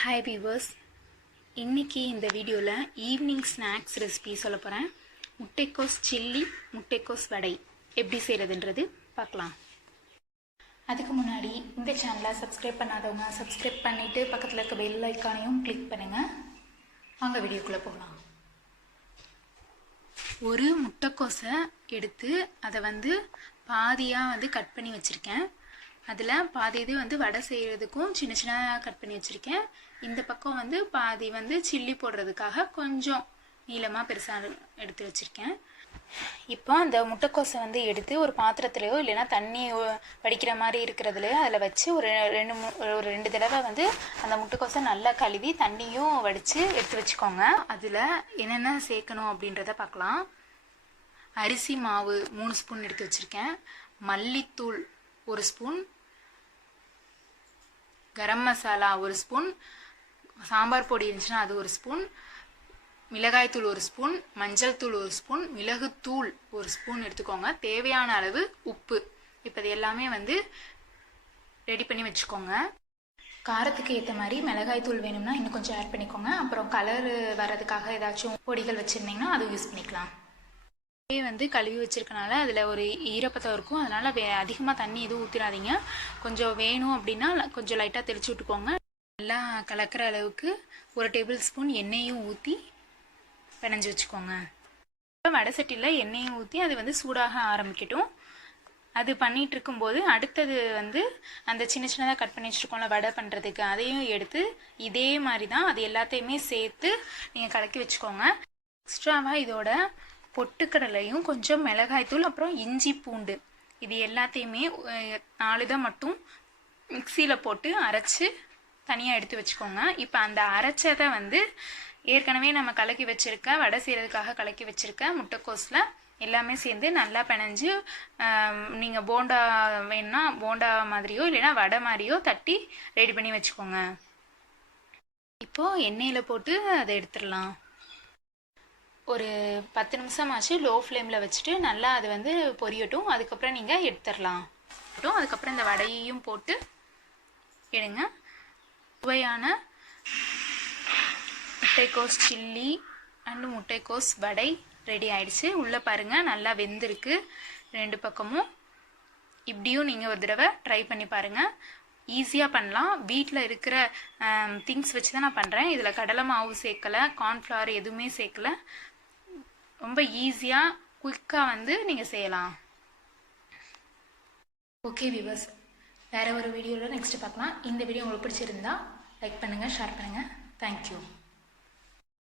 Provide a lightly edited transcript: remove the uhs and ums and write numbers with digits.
Hi viewers, இன்றைக்கி இந்த வீடியோவில் ஈவினிங் ஸ்நாக்ஸ் ரெசிபி சொல்ல போகிறேன். முட்டைக்கோஸ் சில்லி, முட்டைக்கோஸ் வடை எப்படி செய்கிறதுன்றது பார்க்கலாம். அதுக்கு முன்னாடி இந்த சேனலை சப்ஸ்கிரைப் பண்ணாதவங்க சப்ஸ்கிரைப் பண்ணிவிட்டு பக்கத்தில் இருக்க பெல் ஐக்கானையும் கிளிக் பண்ணுங்கள். வாங்க வீடியோக்குள்ளே போகலாம். ஒரு முட்டைக்கோஸை எடுத்து அதை பாதியாக கட் பண்ணி வச்சுருக்கேன். அதில் பாதி இது வடை செய்கிறதுக்கும் சின்ன சின்னதாக கட் பண்ணி வச்சுருக்கேன். இந்த பக்கம் பாதி சில்லி போடுறதுக்காக கொஞ்சம் நீளமாக பெருசாக எடுத்து வச்சுருக்கேன். இப்போ அந்த முட்டைக்கோஸை எடுத்து ஒரு பாத்திரத்துலையோ இல்லைன்னா தண்ணி வடிக்கிற மாதிரி இருக்கிறதுலையோ அதில் வச்சு ஒரு ரெண்டு தடவை அந்த முட்டைக்கோஸை நல்லா கழுவி தண்ணியும் வடித்து எடுத்து வச்சுக்கோங்க. அதில் என்னென்ன சேர்க்கணும் அப்படின்றத பார்க்கலாம். அரிசி மாவு 3 ஸ்பூன் எடுத்து வச்சுருக்கேன். மல்லித்தூள் 1 ஸ்பூன், கரம் மசாலா 1 ஸ்பூன், சாம்பார் பொடி இருந்துச்சுன்னா அது 1 ஸ்பூன், மிளகாய்த்தூள் 1 ஸ்பூன், மஞ்சள் தூள் 1 ஸ்பூன், மிளகுத்தூள் 1 ஸ்பூன் எடுத்துக்கோங்க. தேவையான அளவு உப்பு. இப்போ இது எல்லாமே ரெடி பண்ணி வச்சுக்கோங்க. காரத்துக்கு ஏற்ற மாதிரி மிளகாய்த்தூள் வேணும்னா இன்னும் கொஞ்சம் ஆட் பண்ணிக்கோங்க. அப்புறம் கலர் வர்றதுக்காக ஏதாச்சும் பொடிகள் வச்சுருந்தீங்கன்னா அதுவும் யூஸ் பண்ணிக்கலாம். கழுவி வச்சிருக்கனால அதில் ஒரு ஈரப்பதம் இருக்கும். அதனால் அதிகமாக தண்ணி எதுவும் ஊற்றிடாதீங்க. கொஞ்சம் வேணும் அப்படின்னா கொஞ்சம் லைட்டாக தெளிச்சு விட்டுக்கோங்க. நல்லா கலக்கிற அளவுக்கு 1 டேபிள் ஸ்பூன் எண்ணெயும் ஊற்றி பிணைஞ்சு வச்சுக்கோங்க. வடை சட்டியில் எண்ணெயும் ஊற்றி அது சூடாக ஆரம்பிக்கட்டும். அது பண்ணிகிட்டு இருக்கும்போது அடுத்தது அந்த சின்ன சின்னதாக கட் பண்ணி வச்சுருக்கோம்ல வடை பண்ணுறதுக்கு, அதையும் எடுத்து இதே மாதிரி தான் அது எல்லாத்தையுமே சேர்த்து நீங்கள் கலக்கி வச்சுக்கோங்க. எக்ஸ்ட்ராவாக இதோட பொட்டுக்கடலையும் கொஞ்சம் மிளகாய்த்தூள் அப்புறம் இஞ்சி பூண்டு இது எல்லாத்தையுமே 4 இதை மட்டும் மிக்சியில் போட்டு அரைச்சி தனியாக எடுத்து வச்சுக்கோங்க. இப்போ அந்த அரைச்சதை ஏற்கனவே நம்ம கலக்கி வச்சுருக்க வடை செய்கிறதுக்காக கலக்கி வச்சுருக்க முட்டைக்கோஸில் எல்லாமே சேர்ந்து நல்லா பிணைஞ்சு நீங்கள் போண்டா வேணுன்னா போண்டா மாதிரியோ இல்லைன்னா வடை மாதிரியோ தட்டி ரெடி பண்ணி வச்சுக்கோங்க. இப்போது எண்ணெயில் போட்டு அதை எடுத்துடலாம். ஒரு 10 நிமிஷம் ஆச்சு லோ ஃப்ளேமில் வச்சுட்டு நல்லா அது பொரியட்டும். அதுக்கப்புறம் நீங்கள் எடுத்துடலாம். அதுக்கப்புறம் இந்த வடையையும் போட்டு எடுங்க. சுவையான முட்டைக்கோஸ் சில்லி அண்டு முட்டைக்கோஸ் வடை ரெடி ஆயிடுச்சு. உள்ளே பாருங்கள் நல்லா வெந்திருக்கு 2 பக்கமும். இப்படியும் நீங்கள் ஒரு தடவை ட்ரை பண்ணி பாருங்கள். ஈஸியாக பண்ணலாம். வீட்டில் இருக்கிற திங்ஸ் வச்சு தான் நான் பண்ணுறேன். இதில் கடலை மாவு சேர்க்கலை, கார்ன்ஃப்ளவர் எதுவுமே சேர்க்கலை. ரொம்ப ஈஸியாக குயிக்காக நீங்கள் செய்யலாம். ஓகே வியூவர்ஸ், வேறு ஒரு வீடியோவில் நெக்ஸ்ட்டு பார்க்கலாம். இந்த வீடியோ உங்களுக்கு பிடிச்சிருந்தா லைக் பண்ணுங்கள், ஷேர் பண்ணுங்கள். தேங்க்யூ.